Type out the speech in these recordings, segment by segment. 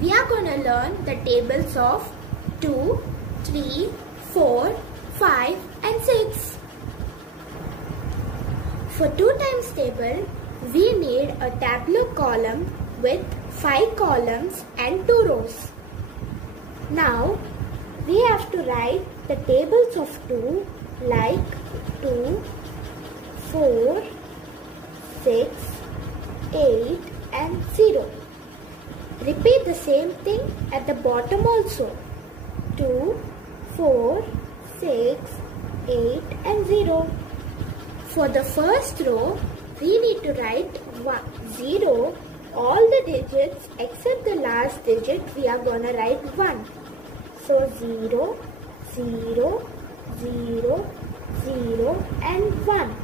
We are going to learn the tables of 2, 3, 4, 5 and 6. For 2 times table, we need a tabular column with 5 columns and 2 rows. Now, we have to write the tables of 2 like 2, 4, 6, 8 and 0. Repeat the same thing at the bottom also. 2, 4, 6, 8 and 0. For the first row, we need to write 0. All the digits except the last digit we are going to write 1. So 0, 0, 0, 0 and 1.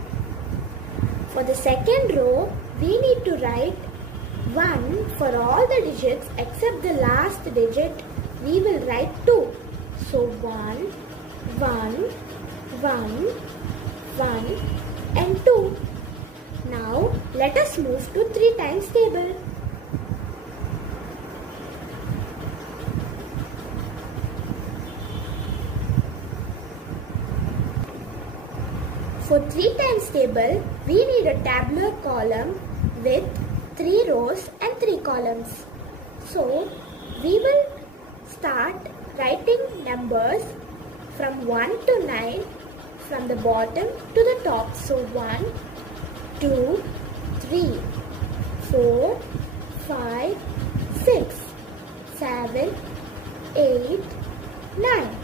For the second row, we need to write 1 for all the digits except the last digit. We will write 2. So 1, 1, 1, 1 and 2. Now let us move to 3 times table. For 3 times table, we need a tabular column with 3 rows and 3 columns. So we will start writing numbers from 1 to 9 from the bottom to the top. So 1, 2, 3, 4, 5, 6, 7, 8, 9.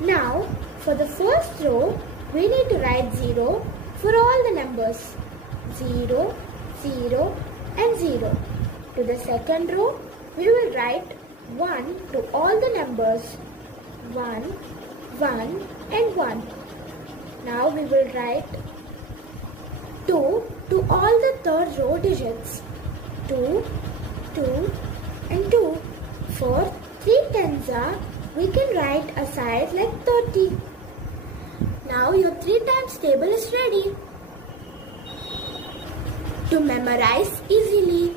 Now for the first row, we need to write 0 for all the numbers. 0, 0 and 0. To the second row, we will write 1 to all the numbers. 1, 1 and 1. Now we will write 2 to all the third row digits. 2, 2 and 2. For 3 tens we can write a side like 30. Now your 3 times table is ready to memorize easily.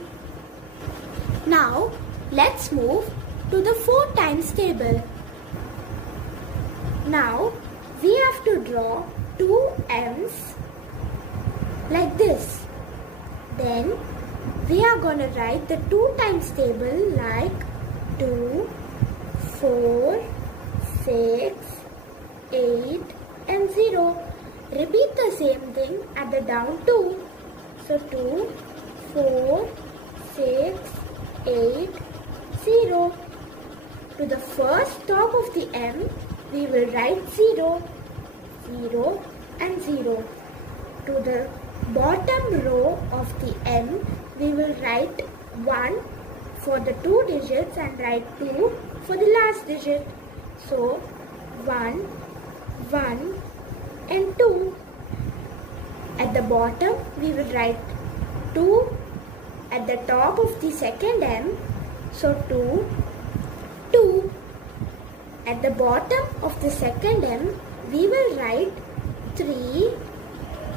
Now let's move to the 4 times table. Now we have to draw 2 M's like this. Then we are going to write the 2 times table like 2, 4, 6, 8 and 0. Repeat the same thing at the down 2. So 2, 4, 6, 8, 0. To the first top of the M, we will write 0, 0 and 0. To the bottom row of the M, we will write 1 for the 2 digits and write 2 for the last digit. So 1, 1 and 2. At the bottom, we will write 2 at the top of the second M. So 2, 2. At the bottom of the second M, we will write 3,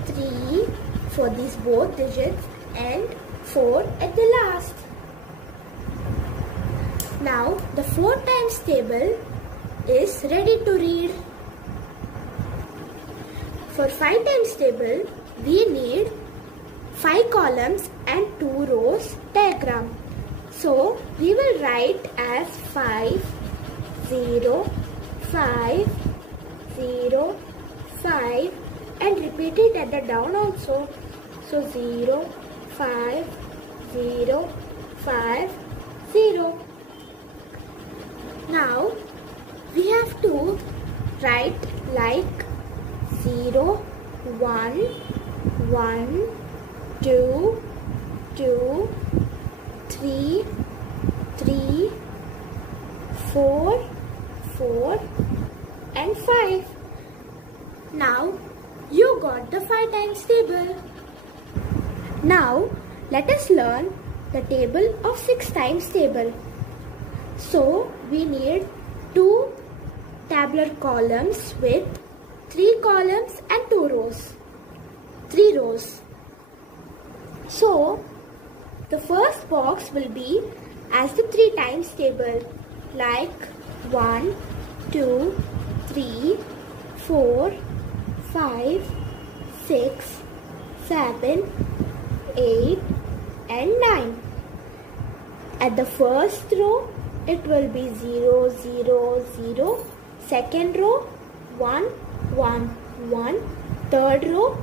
3 for these both digits and 4 at the last. Now the 4 times table is ready to read. For 5 times table, we need 5 columns and 2 rows diagram. So we will write as 5, 0, 5, 0, 5 and repeat it at the down also. So 0, 5, 0, 5, 0. Now we have to write like 0, 1, 1, 2, 2, 3, 3, 4, 4 and 5. Now you got the 5 times table. Now let us learn the table of 6 times table. So we need 2 tabular columns with 3 columns and 2 rows. 3 rows. So the first box will be as the 3 times table, like 1, 2, 3, 4, 5, 6, 7, 8 and 9. At the first row, it will be 0, 0, 0. Second row, 1, 1, 1. Third row,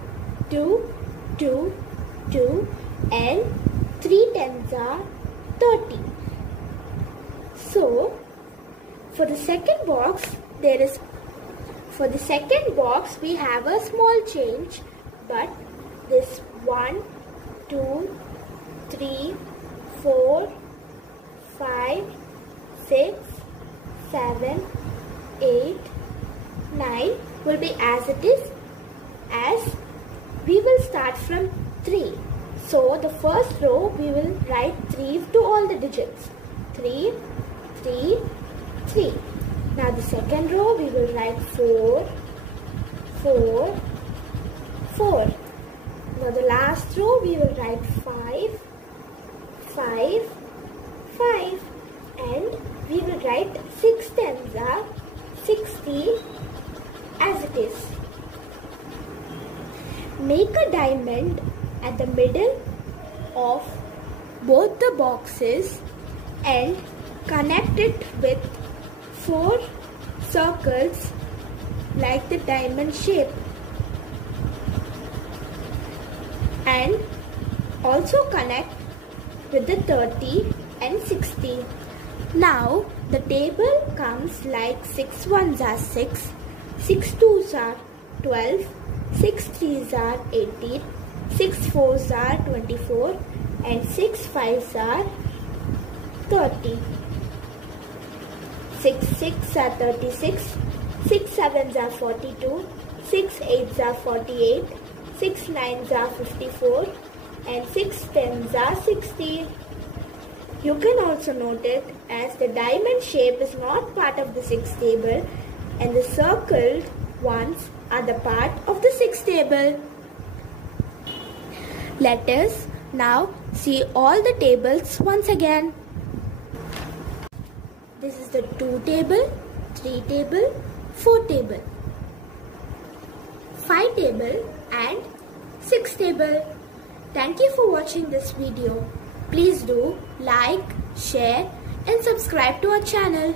2, 2, 2 and 3 tens are 30. So, for the second box, we have a small change, but this 1, 2, 3, 4, 5, 6, 7, 8, 9 will be as it is, as we will start from 3. So the first row we will write 3 to all the digits. 3, 3, 3. Now the second row we will write 4, 4, 4. Now the last row we will write 5, 5, 5. And we will write 6 tens are 60 as it is. Make a diamond at the middle of both the boxes and connect it with 4 circles like the diamond shape, and also connect with the 30 and 60. Now the table comes like 6 ones are 6, 6 twos are 12, 6 threes are 18, 6 fours are 24 and 6 fives are 30. 6 six are 36, 6 sevens are 42, 6 eights are 48, 6 nines are 54 and 6 tens are 60. You can also note it as the diamond shape is not part of the 6th table and the circled ones are the part of the 6th table. Let us now see all the tables once again. This is the 2 table, 3 table, 4 table, 5 table and 6 table. Thank you for watching this video. Please do like, share and subscribe to our channel.